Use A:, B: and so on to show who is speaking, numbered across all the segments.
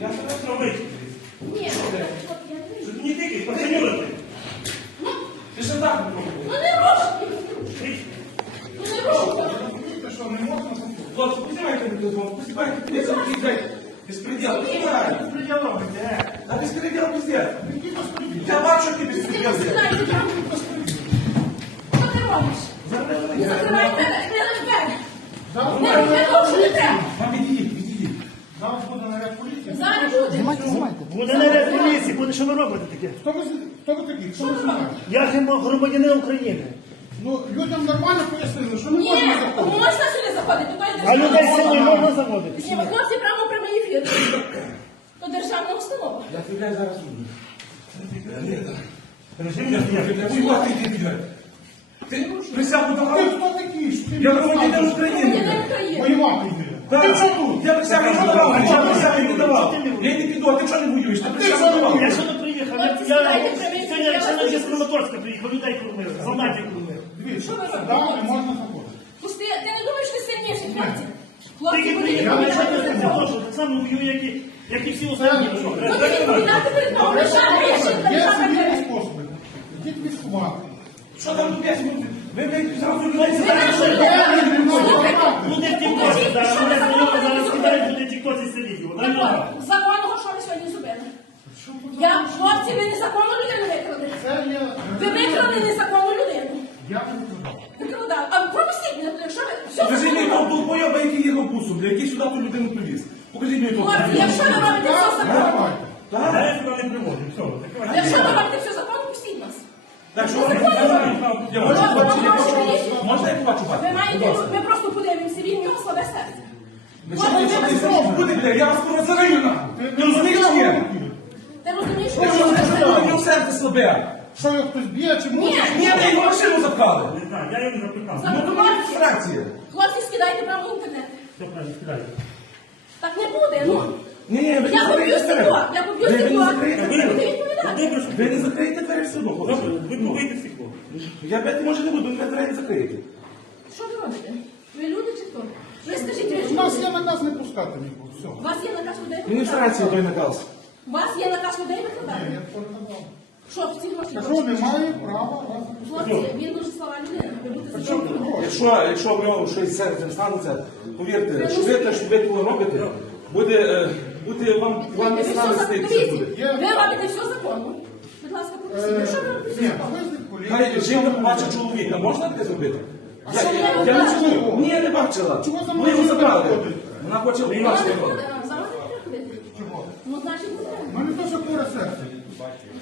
A: Я тебе зробити.
B: Ні, не
A: Що ти не тикай, пацанюра ти. Ти ще так не пробував.
B: Ну не руш! Ну не руш!
A: Ти що, не можна? Хлопці, посівайте на телефон, посівайте, ти сам кидай. Безпреділ, кидай. Безпреділ робите, е. А безпреділ пиздец. Я бачу, ти безпреділ.
B: Я Що ти робиш? Не закривай мене, не. Не роби того, що не треба.
A: Вам відійдіть, відійдіть.
C: Зараз буде наряд поліції.
B: Зараз буде.
D: Наряд поліції, буде що ви робите таке?
C: Хто ви, хто ви такі? Що ви знаєте?
D: Я гримо- громадянин України.
C: Ну, людям нормально пояснили, що не
B: Ні,
C: можна заходити.
B: можна сюди заходити, то є
D: А людей сьогодні можна заводити? чи
B: Ні,
D: ні?
B: хлопці прямо прямий ефір. То державна установа.
A: Я тебе зараз буду.
D: Режим я
A: Я воювати йди тебе. Ти присягу
C: Ти
A: давав?
C: хто такий? Що ти
A: Я
C: мені
A: громадянин? України.
B: Не України.
C: Воювати йди.
A: Так.
C: Ти що тут?
A: Я присягу не давав, чого присягу не давав? Я не піду, а ти чого не воюєш? Ти присягу
C: не
A: давав.
D: Я сюди приїхав, я, я сьогодні
B: я
D: я
B: вас
D: з. Краматорська приїхав, людей кормив, солдатів кормив.
C: Дивіться,
B: Що
C: сюди не можна заходити.
B: Пусти, ти не думаєш, що ти сильніший, хлопці? Будуть
D: я що так само воюю, як і, як і всі останні.
B: Будуть відповідати перед мною. Держава, я ще
C: Є
B: бере.
C: способи. Йдіть військувати.
A: Що там тут Ви ви зразу людей.
B: Слухайте,
D: Люди в тіктоці,
B: покажіть,
D: да,
B: що ви
D: мене знайомі
B: законно
D: зараз
B: не
D: кидають,
B: зробили.
D: люди в тіктоці сидіть. Вона
B: Так
D: не
B: от, законного, що ви сьогодні зробили? Я, хлопці, ви незаконну людину викрали. Ви викрали незаконну людину.
C: Я викрадав.
B: А пропустіть мене, якщо ви все
A: Покажи мені того долбойоба, який їхав бусом, бля, який сюди ту людину привіз. Покажіть мені того.
B: Хлопці, якщо ви робите все законно.
A: Так?
D: Я сюди не приводив, все.
B: якщо ви робите все законно, пустіть нас.
A: Так що ви Я можу побачити, я хочу. Можна я побачу
B: Ви маєте, просто подивимося, він в нього слабе серце.
A: Ви що ти що ти зробиш? Буде, я вас скоро зарию на. Ти розумієш, ні?
B: Ти розумієш, що
A: що
B: ви
A: ти що ти в серце слабе?
C: Що його хтось б'є чи може?
A: Ні, ви його машину запхали.
D: Не знаю, я його не запитав.
A: Ну то фракція.
B: Хлопці, скидайте прямо в інтернет.
D: Все правильно, скидайте.
B: Так не буде, ну.
A: Ні, ні, ви не
B: Я поб'ю
A: закриєте
B: стекло, я поб'ю
A: Ви не
B: стекло.
A: закриєте
B: Ви
A: двері.
B: відповідати.
D: Добре, що
A: Ви не закриєте двері все одно, хлопці.
D: ви побийте стекло.
A: Я бити може не буду, ви двері не закриєте.
B: Що ви робите? Ви люди чи хто? Ви
C: нас є наказ не пускати нікого. Все.
B: У вас є наказ людей
A: в той наказ.
B: У вас є наказ людей
C: Ні, я такого не.
B: Що, в ці гроші?
C: Кажу, немає права вас не пускати.
B: Хлопці, він дуже слава людина. Ви будете
C: При чому тут
B: законні.
C: гроші?
A: Якщо, якщо в нього щось з серцем станеться, повірте, що ви те, що ви того робите, буде, е, буде вам, вам не
B: Ви все
A: стане буде.
B: Дивіться, ви робите все законно. Будь ласка, пропустіть.
C: Е,
B: Якщо ви робите
C: Ні,
B: все
A: Хай жінка побачить чоловіка, можна таке зробити?
B: А
A: Я,
B: що
A: я,
B: ви
A: я не чую. Ні, я не бачила.
C: Чого за
A: Ви його забрали.
C: не?
A: Вона хоче побачити
B: не
A: його.
B: не.
C: Чого?
B: Ну, значить, не
C: У мене теж хворе серце.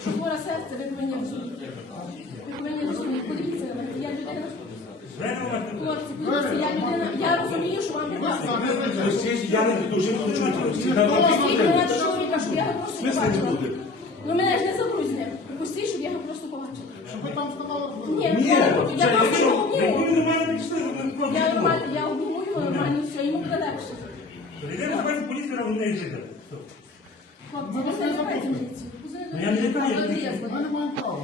B: Що хворе серце, ви повинні розуміти. Ви повинні розуміти. Подивіться, на мене. я людина. Хлопці, подивіться, я людина. Я розумію, що вам не
C: Ви
B: так.
C: самі зайдете.
A: Ось Я не піду, жінку не
B: мене до чоловіка, щоб я просто
A: В смислі не
B: побачила. Ну мене ж не забудь з ним. Щоб я його просто побачила.
C: Щоб ви там сказали,
B: Ні,
A: Ні,
B: я просто його обніму.
D: Ви до мене пішли, ви не
B: Я нормально, я обніму його нормально, все, йому буде легше.
D: Йдемо давайте поліцію разом не жити.
B: Хлопці, ви не забирайте міліцію.
D: Ну, я не лякаю, я не
C: ми не маємо права.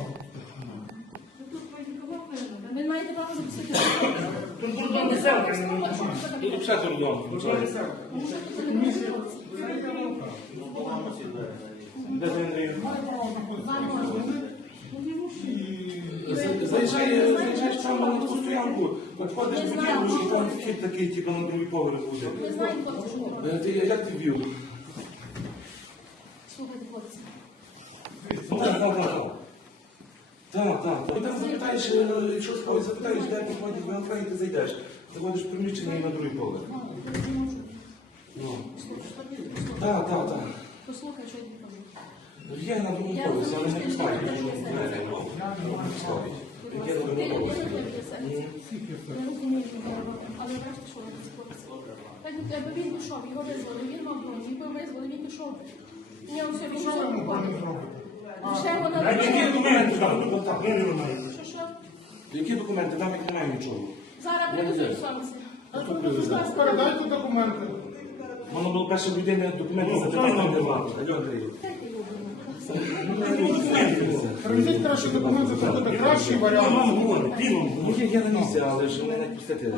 B: Ви маєте право записати.
D: Тут кордон не селка.
A: Тут все кордон. Де ти, Андрій? Заїжджай, заїжджаєш там на таку стоянку, підходиш до ділу, і там вхід такий, типу, на другий поверх буде.
B: Ви знаєте, хлопці.
A: Е, Ти як ти вів?
B: Слухайте, хлопці.
A: Ну, Так, так, так. Так, так. Ти там запитаєш, е, якщо з когось запитаєш, де походить, в охрані ти зайдеш. Заходиш в приміщення і на другий поверх. Ну. Так, так, так.
B: Послухай, що я тобі кажу.
A: Є на другому
B: Я
A: поверсі, але не
B: розумію, що ти не. Я я роблю, але бачите, що робиться хлопці. Так від тебе він пішов, його визвали, він мав бронь, він визвали, він пішов. би. Ні, все, пішов.
C: йому броню
B: вона
D: які документи там? Ви не знаєте.
B: Що, що?
A: Які документи? Там їх немає нічого.
B: Зараз привезуть саме.
C: Передайте документи.
A: Воно було перше людини документи запитати не мати. Алло, Андрій.
B: Дайте його, будь ласка.
C: Привезіть краще документи, це буде кращий варіант.
A: Ну, є на місці, але ж мене пустити.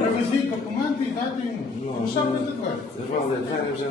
C: Привезіть документи і дайте йому. Лише двері.
A: Зірвали двері вже.